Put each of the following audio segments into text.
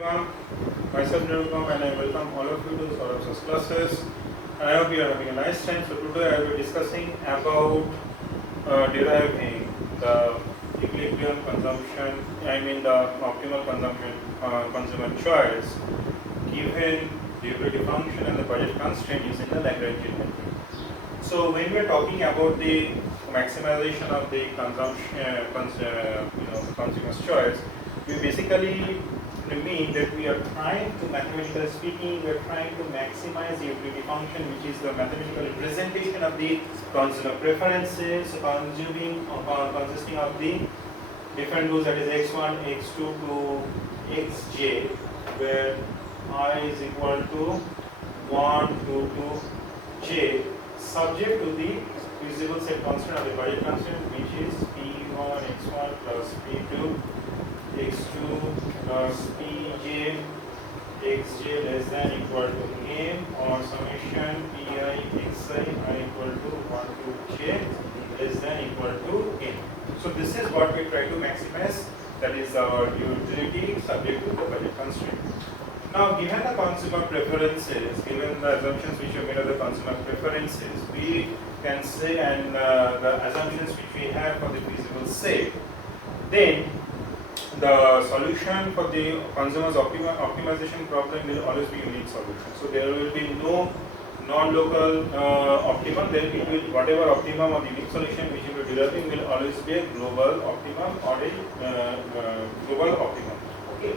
Everyone, myself Nirupam and I welcome all of you to Saurabh's classes. And I hope you are having a nice time. So today I will be discussing about deriving the equilibrium consumption, the optimal consumption consumer choice given the utility function and the budget constraint using the Lagrangian method. So when we are talking about the maximization of the consumption, consumer's choice, we basically mean that we are trying to, mathematically speaking, we are trying to maximize the utility function, which is the mathematical representation of the consumer preferences, consisting of the different rules, that is x1, x2 to xj, where I is equal to 1, 2 to j, subject to the feasible set constant of the budget constant, which is p1 x1 plus p2 x2 plus pj xj less than equal to m, or summation pi xi I equal to 1 to j less than equal to m. So this is what we try to maximize, that is our utility subject to the budget constraint. Now, given the consumer preferences, given the assumptions which are made of the consumer preferences, we can say, and the assumptions which we have for the feasible set, then the solution for the consumer's optimization problem will always be unique solution. So there will be no non-local optimum. Then it will, whatever optimum or unique solution which you are deriving will always be a global optimum or a global optimum. Okay.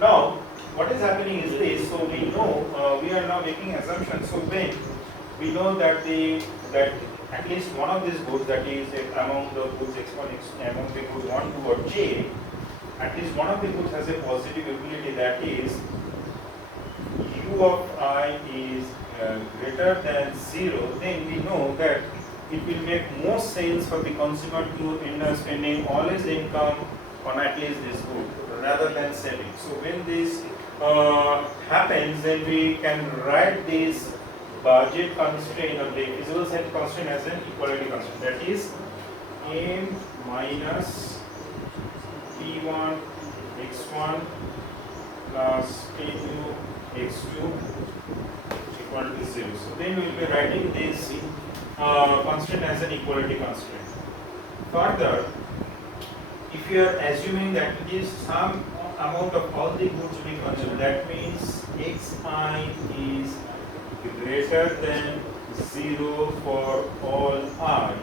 Now, what is happening is this. So we know we are now making assumptions. So when we know that that at least one of these goods, that is among the goods among the goods 1, 2 or j, at least one of the goods has a positive utility, that is u of I is greater than 0, then we know that it will make more sense for the consumer to end up spending all his income on at least this good rather than saving. So when this happens, then we can write this budget constraint or the feasible set constraint as an equality constraint, that is m minus p1 x1 plus p2 x2 equal to 0. So then we will be writing this constraint as an equality constraint. Further, if you are assuming that it is some amount of all the goods being consumed, that means xi is greater than 0 for all I,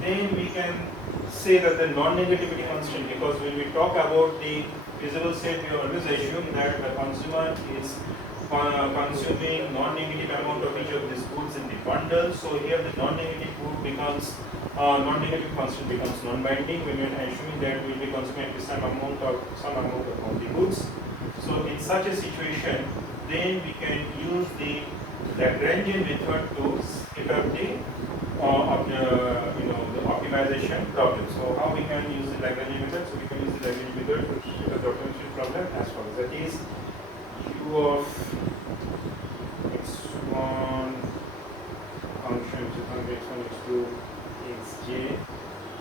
then we can say that the non-negativity constant, because when we talk about the feasible set, we always assume that the consumer is consuming non-negative amount of each of these goods in the bundle. So here the non-negative good becomes non-negative constant becomes non-binding when we are assuming that we will be consuming at least some amount of all the goods. So in such a situation, then we can use the Lagrangian method to set up the the optimization problem. So how we can use the Lagrangian method? So we can use the Lagrangian method to set up the optimization problem as follows. That is u of x1 function which is x1 x2 xj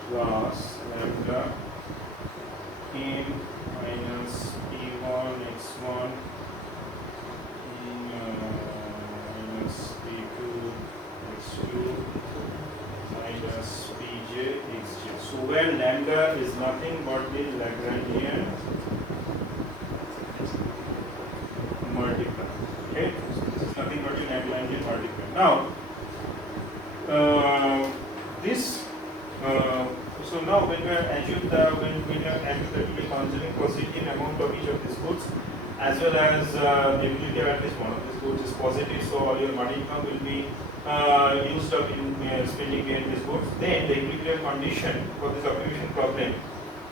plus lambda m minus p1 x1 minus p2 x2 minus pj xj. So where lambda is nothing but the Lagrangian multiplier. Okay, so this is nothing but the Lagrangian multiplier. Now, so now when we assume that we will be consuming positive amount of each of these goods, as well as the utility of at least one of these goods is positive, so all your money income will be used up in spending behind these goods, then the equilibrium condition for this optimization problem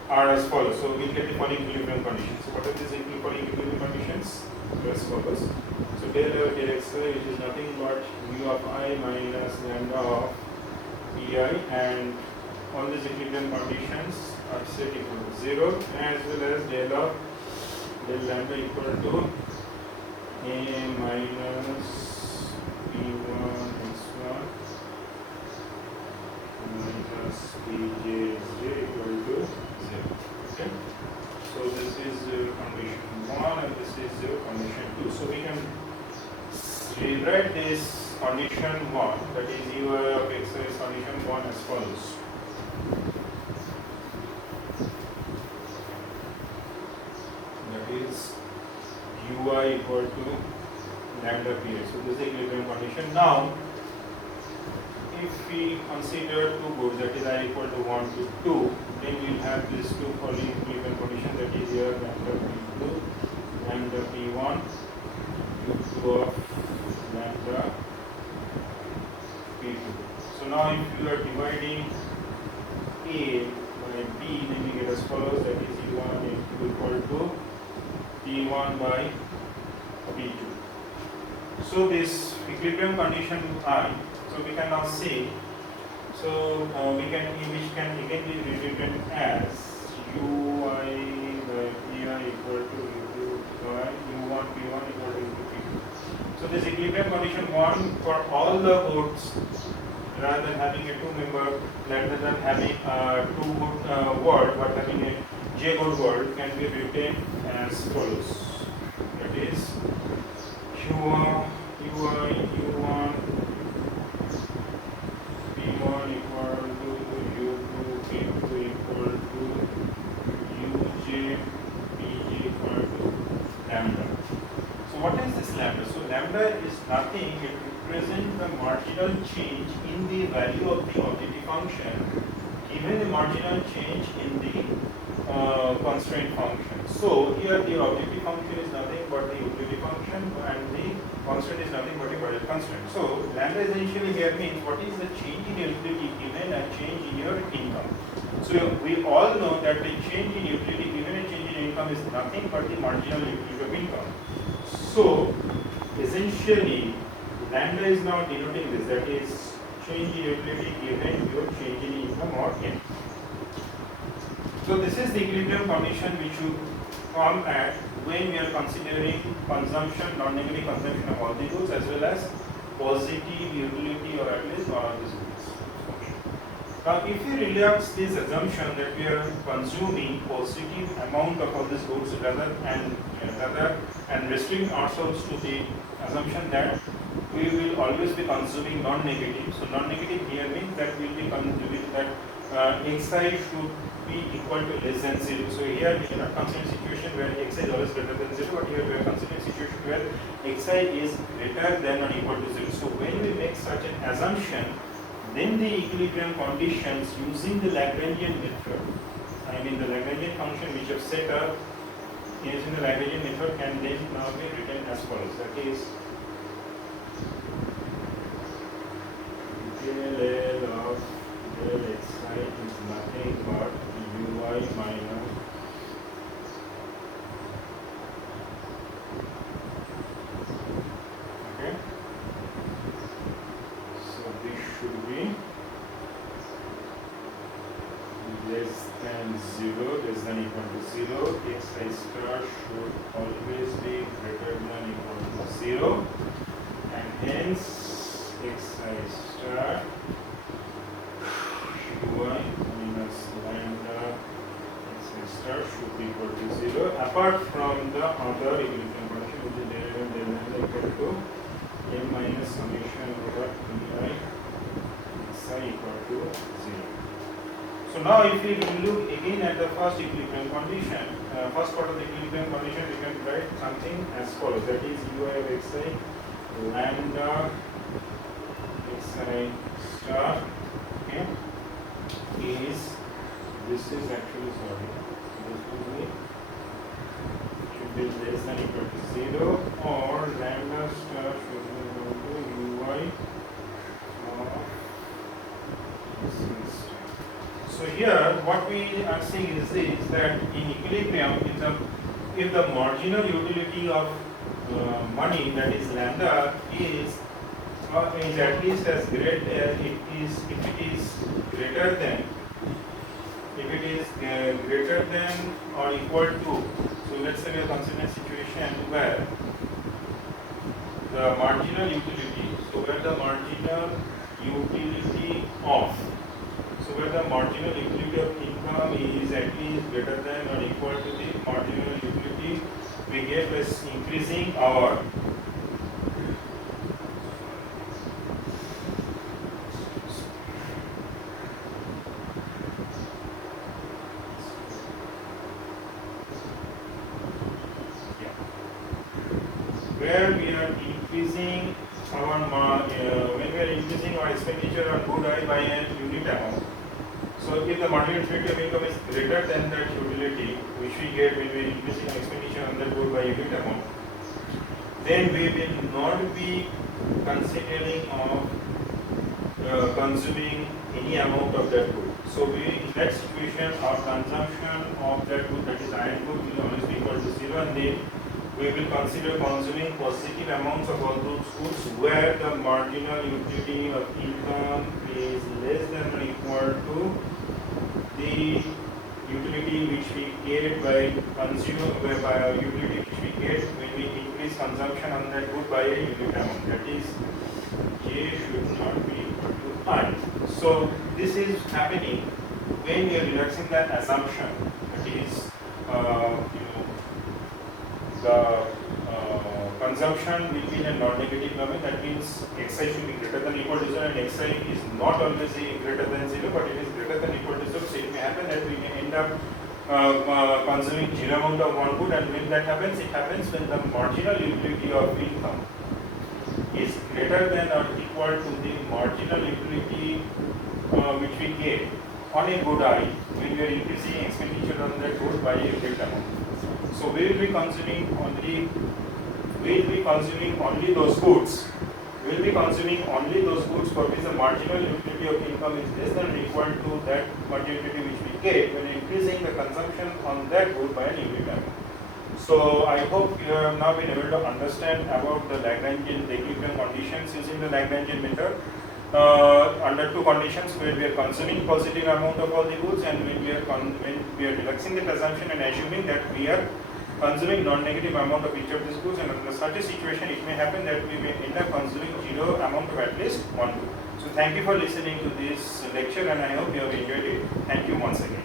are as follows. So we get the following equilibrium conditions. So what are these following equilibrium conditions? As follows. So del xi, which is nothing but mu of I minus lambda of pi, and all these equilibrium conditions are set equal to 0, as well as del lambda equal to a minus p1 x1 minus pj xj equal to 0. Okay. So this is condition 1, and rewrite this condition 1, that is ui of x is condition 1 as follows. That is ui equal to lambda pi. So this is the equilibrium condition. Now, if we consider two goods, that is I equal to 1 to 2, then we will have these two following equilibrium conditions, that is here lambda p2, lambda p1, u2 of lambda p2. So now if you are dividing A by B, then we get as follows, that is u1 equal to p1 by p2. So this equilibrium condition I, so we can now say, so which can again be rewritten as ui by pi equal to u2 by u1 p1 equal to u2 p2. So this equilibrium condition 1 for all the goods, rather than having a two-member, rather than having a two-good word, but having a j-good word, can be written as follows. That is ui u1 p1 equal to u2 p2 equal to uj pj equal to lambda. So what is this lambda? So lambda is nothing, it represents the marginal change in the value of the objective function given the marginal change in the constraint function. So here the objective function is nothing but the utility function and the constant is nothing but a budget constraint. So lambda essentially here means what is the change in utility given and change in your income. So we all know that the change in utility given and change in income is nothing but the marginal utility of income. So essentially lambda is now denoting this, that is change in utility given your change in income or n. So this is the equilibrium condition which you come at when we are considering consumption, non-negative consumption of all the goods as well as positive utility or at least one of these goods. Okay. Now if you relax this assumption that we are consuming positive amount of all these goods rather and restrict ourselves to the assumption that we will always be consuming non-negative. So non-negative here means that we will be consuming that xi should be equal to less than 0. So here we cannot consider a situation where xi is always greater than 0, but here we are considering a situation where xi is greater than or equal to 0. So when we make such an assumption, then the equilibrium conditions using the Lagrangian method, I mean the Lagrangian function which have set up using the Lagrangian method can then now be written as follows. That is del L of del xi is nothing but ui minus okay. So this should be less than 0, less than equal to 0. Xi star should always be greater than equal to 0, and hence xi star ui minus lambda xi star should be equal to 0, apart from the other equilibrium condition which is del L del lambda equal to m minus summation over pi xi equal to 0. So now if we look again at the first equilibrium condition, first part of the equilibrium condition, we can write something as follows, that is ui of xi lambda xi star, okay, is, this is actually, sorry, this should be less than equal to 0, or lambda star should be equal to ui of xi star. So here what we are saying is this, that in equilibrium, if the marginal utility of money, that is lambda, is at least as great as it is, if it is greater than or equal to, so let's say we are considering a situation where the marginal utility, so where the marginal utility of, so where the marginal utility of income is at least greater than or equal to the marginal utility we get by increasing our where we are increasing our when we are increasing our expenditure on good I by a unit amount. So if the marginal utility of income is greater than that utility which we get when we are increasing expenditure on that good by unit amount, then we will not be considering of consuming any amount of that good. So in that situation, our consumption of that good, that is iron good, will always be equal to 0, and then we will consider consuming positive amounts of all those goods where the marginal utility of income is less than or equal to the utility which we get by utility which we get when we increase consumption on that good by a unit amount. That is, J should not be equal to I. So this is happening when we are relaxing that assumption. That is, the consumption will be in a non-negative domain. That means xi should be greater than or equal to 0, and xi is not always greater than 0, but it is greater than or equal to 0. So it may happen that we may end up consuming 0 amount of one good, and when that happens, it happens when the marginal utility of income is greater than or equal to the marginal utility which we get on a good I when we are increasing expenditure on that good by a unit amount. So we will be consuming only those goods. We will be consuming only those goods for which the marginal utility of income is less than or equal to that utility which we get when increasing the consumption on that good by an unit amount. So I hope you have now been able to understand about the Lagrangian equilibrium conditions using the Lagrangian method. Under two conditions, where we are consuming positive amount of all the goods, and when we are relaxing the assumption and assuming that we are consuming non-negative amount of each of these goods, and under such a situation it may happen that we may end up consuming 0 amount of at least one good. So thank you for listening to this lecture, and I hope you have enjoyed it. Thank you once again.